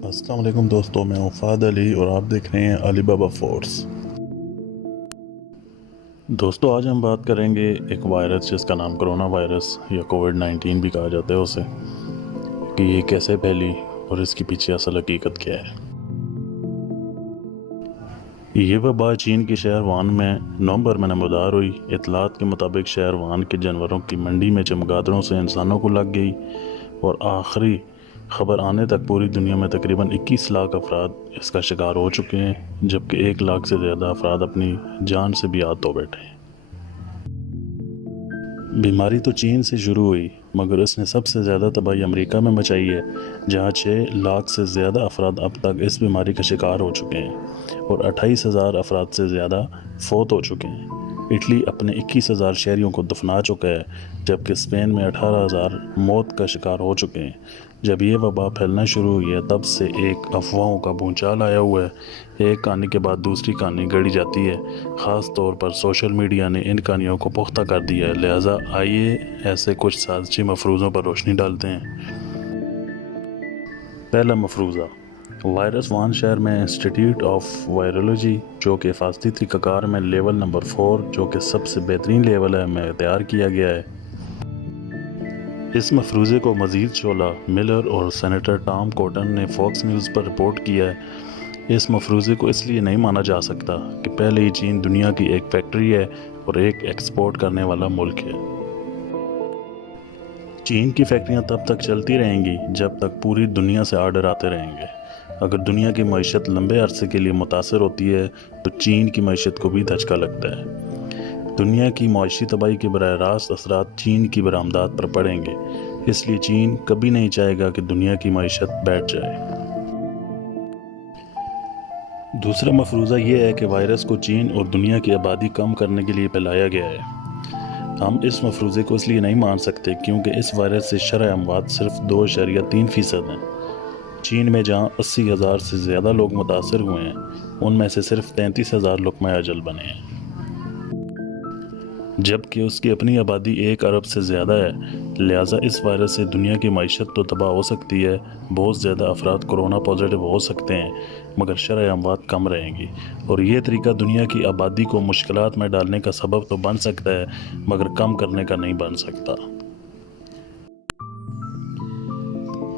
السلام علیکم دوستوں، میں ہوں فہد علی اور آپ دیکھ رہے ہیں علی بابا فورس۔ دوستوں، آج ہم بات کریں گے ایک وائرس جس کا نام کرونا وائرس یا کووڈ-19 بھی کہا جاتا ہے اسے، کہ یہ کیسے پھیلی اور اس کی پیچھے اصل حقیقت کیا ہے۔ یہ وبا چین کے شہر وان میں نومبر میں نمودار ہوئی۔ اطلاعات کے مطابق شہر وان کے جانوروں کی منڈی میں چمگادڑوں سے انسانوں کو لگ گئی اور آخری خبر آنے تک پوری دنیا میں تقریباً 21 لاکھ افراد اس کا شکار ہو چکے ہیں، جبکہ 1 لاکھ سے زیادہ افراد اپنی جان سے بھی ہاتھ دھو بیٹھے ہیں۔ بیماری تو چین سے شروع ہوئی، مگر اس نے سب سے زیادہ تباہی امریکہ میں مچائی ہے، جہاں 6 لاکھ سے زیادہ افراد اب تک اس بیماری کا شکار ہو چکے ہیں اور 28,000 افراد سے زیادہ فوت ہو چکے ہیں۔ اٹلی اپنے 21,000 شہریوں کو دفنا چکا ہے، جبکہ اسپین میں 18,000 موت کا شکار ہو چکے ہیں۔ جب یہ وبا پھیلنا شروع ہوئی ہے، تب سے ایک افواہوں کا بھونچال آیا ہوا ہے۔ ایک کہانی کے بعد دوسری کہانی گڑھی جاتی ہے۔ خاص طور پر سوشل میڈیا نے ان کہانیوں کو پختہ کر دیا ہے، لہٰذا آئیے ایسے کچھ سازشی مفروضوں پر روشنی ڈالتے ہیں۔ پہلا مفروضہ، وائرس وان شہر میں انسٹیٹیوٹ آف وائرولوجی، جو کہ حفاظتی طریقہ کار میں لیول نمبر 4، جو کہ سب سے بہترین لیول ہے، میں تیار کیا گیا ہے۔ اس مفروضے کو مزید شعلہ ملر اور سینیٹر ٹام کوٹن نے فاکس نیوز پر رپورٹ کیا ہے۔ اس مفروضے کو اس لیے نہیں مانا جا سکتا کہ پہلے ہی چین دنیا کی ایک فیکٹری ہے اور ایک ایکسپورٹ کرنے والا ملک ہے۔ چین کی فیکٹریاں تب تک چلتی رہیں گی جب تک پوری دنیا سے آرڈر آتے رہیں گے۔ اگر دنیا کی معیشت لمبے عرصے کے لیے متاثر ہوتی ہے تو چین کی معیشت کو بھی دھچکا لگتا ہے۔ دنیا کی معاشی تباہی کے براہ راست اثرات چین کی برآمدات پر پڑیں گے، اس لیے چین کبھی نہیں چاہے گا کہ دنیا کی معیشت بیٹھ جائے۔ دوسرا مفروضہ یہ ہے کہ وائرس کو چین اور دنیا کی آبادی کم کرنے کے لیے پھیلایا گیا ہے۔ ہم اس مفروضے کو اس لیے نہیں مان سکتے کیونکہ اس وائرس سے شرح اموات صرف 2.3% ہیں۔ چین میں جہاں 80,000 سے زیادہ لوگ متاثر ہوئے ہیں، ان میں سے صرف 33,000 لقمۂ اجل بنے ہیں، جبکہ اس کی اپنی آبادی 1 ارب سے زیادہ ہے۔ لہٰذا اس وائرس سے دنیا کی معیشت تو تباہ ہو سکتی ہے، بہت زیادہ افراد کورونا پازیٹیو ہو سکتے ہیں، مگر شرح اموات کم رہیں گی، اور یہ طریقہ دنیا کی آبادی کو مشکلات میں ڈالنے کا سبب تو بن سکتا ہے، مگر کم کرنے کا نہیں بن سکتا۔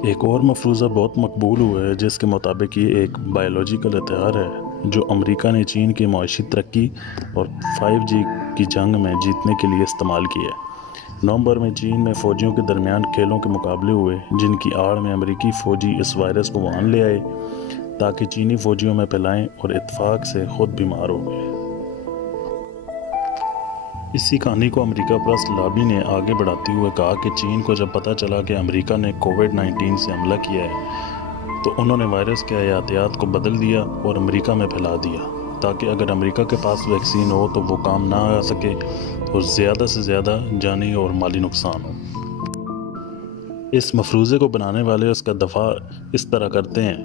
ایک اور مفروضہ بہت مقبول ہوا ہے، جس کے مطابق یہ ایک بائیولوجیکل ہتھیار ہے جو امریکہ نے چین کی معاشی ترقی اور 5G کی جنگ میں جیتنے کے لیے استعمال کیا ہے۔ نومبر میں چین میں فوجیوں کے درمیان کھیلوں کے مقابلے ہوئے، جن کی آڑ میں امریکی فوجی اس وائرس کو وہاں لے آئے تاکہ چینی فوجیوں میں پھیلائیں اور اتفاق سے خود بیمار ہو گئے۔ اسی کہانی کو امریکہ پرست لابی نے آگے بڑھاتے ہوئے کہا کہ چین کو جب پتہ چلا کہ امریکہ نے کووڈ-19 سے حملہ کیا ہے تو انہوں نے وائرس کے حیاتیات کو بدل دیا اور امریکہ میں پھیلا دیا، تاکہ اگر امریکہ کے پاس ویکسین ہو تو وہ کام نہ آ سکے اور زیادہ سے زیادہ جانی اور مالی نقصان ہو۔ اس مفروضے کو بنانے والے اس کا دفاع اس طرح کرتے ہیں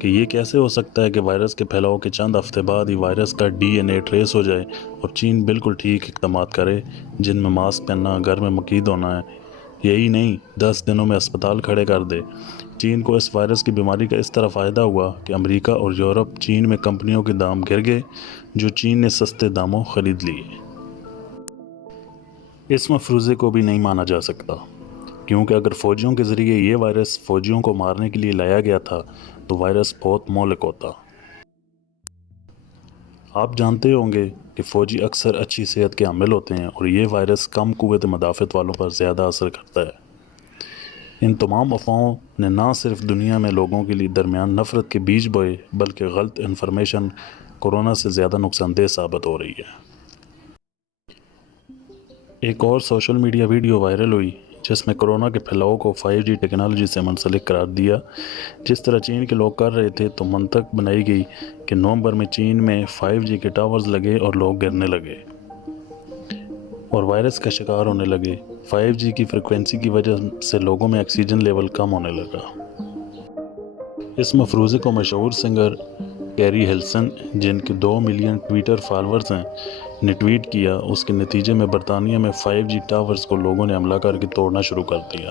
کہ یہ کیسے ہو سکتا ہے کہ وائرس کے پھیلاؤ کے چند ہفتے بعد ہی وائرس کا DNA ٹریس ہو جائے اور چین بالکل ٹھیک اقدامات کرے، جن میں ماسک پہننا، گھر میں مقید ہونا ہے۔ یہی نہیں، 10 دنوں میں اسپتال کھڑے کر دے۔ چین کو اس وائرس کی بیماری کا اس طرح فائدہ ہوا کہ امریکہ اور یورپ چین میں کمپنیوں کے دام گر گئے جو چین نے سستے داموں خرید لیے۔ اس مفروضے کو بھی نہیں مانا جا سکتا کیونکہ اگر فوجیوں کے ذریعے یہ وائرس فوجیوں کو مارنے کے لیے لایا گیا تھا تو وائرس بہت مہلک ہوتا۔ آپ جانتے ہوں گے کہ فوجی اکثر اچھی صحت کے حامل ہوتے ہیں اور یہ وائرس کم قوت مدافعت والوں پر زیادہ اثر کرتا ہے۔ ان تمام افواہوں نے نہ صرف دنیا میں لوگوں کے درمیان نفرت کے بیج بوئے، بلکہ غلط انفارمیشن کورونا سے زیادہ نقصان دہ ثابت ہو رہی ہے۔ ایک اور سوشل میڈیا ویڈیو وائرل ہوئی جس میں کورونا کے پھیلاؤ کو 5G ٹیکنالوجی سے منسلک قرار دیا۔ جس طرح چین کے لوگ کر رہے تھے تو منطق بنائی گئی کہ نومبر میں چین میں 5G کے ٹاورز لگے اور لوگ گرنے لگے اور وائرس کا شکار ہونے لگے۔ 5G کی فریکوینسی کی وجہ سے لوگوں میں آکسیجن لیول کم ہونے لگا۔ اس مفروضے کو مشہور سنگر کیری ہلسن، جن کے 2 ملین ٹویٹر فالورز ہیں، نے ٹویٹ کیا۔ اس کے نتیجے میں برطانیہ میں 5G ٹاورز کو لوگوں نے حملہ کر کے توڑنا شروع کر دیا۔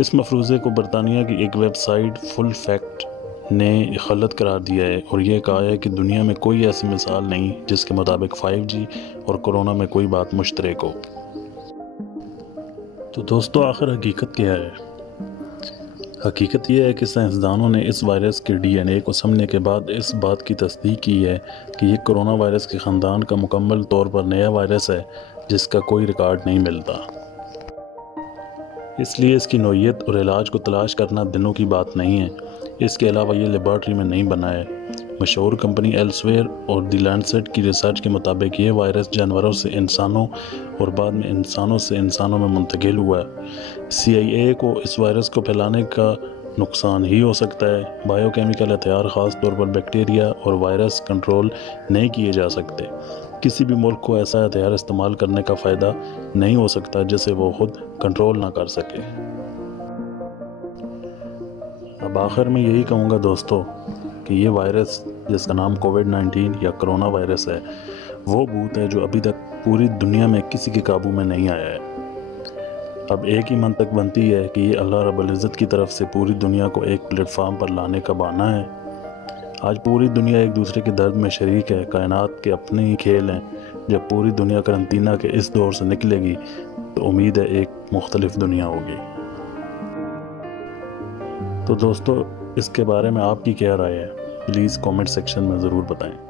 اس مفروضے کو برطانیہ کی ایک ویب سائٹ فل فیکٹ نے غلط قرار دیا ہے اور یہ کہا ہے کہ دنیا میں کوئی ایسی مثال نہیں جس کے مطابق 5G اور کرونا میں کوئی بات مشترک ہو۔ تو دوستو، آخر حقیقت کیا ہے؟ حقیقت یہ ہے کہ سائنسدانوں نے اس وائرس کے DNA کو سمجھنے کے بعد اس بات کی تصدیق کی ہے کہ یہ کرونا وائرس کے خاندان کا مکمل طور پر نیا وائرس ہے جس کا کوئی ریکارڈ نہیں ملتا۔ اس لیے اس کی نوعیت اور علاج کو تلاش کرنا دنوں کی بات نہیں ہے۔ اس کے علاوہ یہ لیبارٹری میں نہیں بنا ہے۔ مشہور کمپنی ایلسویئر اور دی لینسیٹ کی ریسرچ کے مطابق یہ وائرس جانوروں سے انسانوں اور بعد میں انسانوں سے انسانوں میں منتقل ہوا ہے۔ CIA کو اس وائرس کو پھیلانے کا نقصان ہی ہو سکتا ہے۔ بائیو کیمیکل ہتھیار خاص طور پر بیکٹیریا اور وائرس کنٹرول نہیں کیے جا سکتے۔ کسی بھی ملک کو ایسا ہتھیار استعمال کرنے کا فائدہ نہیں ہو سکتا جسے وہ خود کنٹرول نہ کر سکے۔ اب آخر میں یہی کہوں گا دوستو کہ یہ وائرس جس کا نام کووڈ-19 یا کرونا وائرس ہے وہ بھوت ہے جو ابھی تک پوری دنیا میں کسی کے قابو میں نہیں آیا ہے۔ اب ایک ہی منطق بنتی ہے کہ یہ اللہ رب العزت کی طرف سے پوری دنیا کو ایک پلیٹ فارم پر لانے کا بہانہ ہے۔ آج پوری دنیا ایک دوسرے کے درد میں شریک ہے۔ کائنات کے اپنے ہی کھیل ہیں۔ جب پوری دنیا قرنطینہ کے اس دور سے نکلے گی تو امید ہے ایک مختلف دنیا ہوگی۔ تو دوستو، اس کے بارے میں آپ کی کیا رائے ہے؟ پلیز کامنٹ سیکشن میں ضرور بتائیں۔